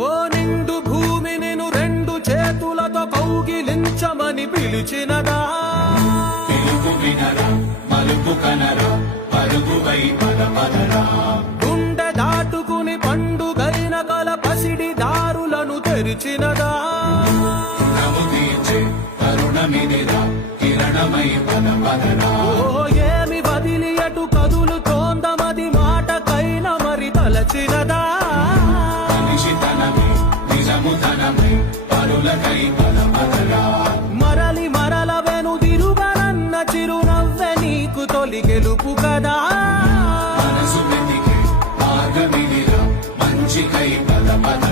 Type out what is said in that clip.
ఓ నిండు భూమి నేను రెండు చేతులతో కౌగిలించమని పిలిచినదా, పిలుపు వినరా మలుపు కనరా పరుగువై పదపదరా, గుండె దాటుకుని పండుగైన కల పసిడి దారులను తెరిచినదా, రుణము తీర్చే తరుణమిదిరా కిరణమై పదపదరా, ఓ ఏమి వదిలి అటు కదులుతోందమది మాటకైన మరి తలచినదా, మనిషితనమే నిజముతనమే పరులకై పదపదరా, మరలి మరల వెనుదిరుగనన్న చిరునవ్వె నీకు తొలి గెలుపు కదా, మనసు వెతికే మార్గమిదిరా మంచికై పదపదరా.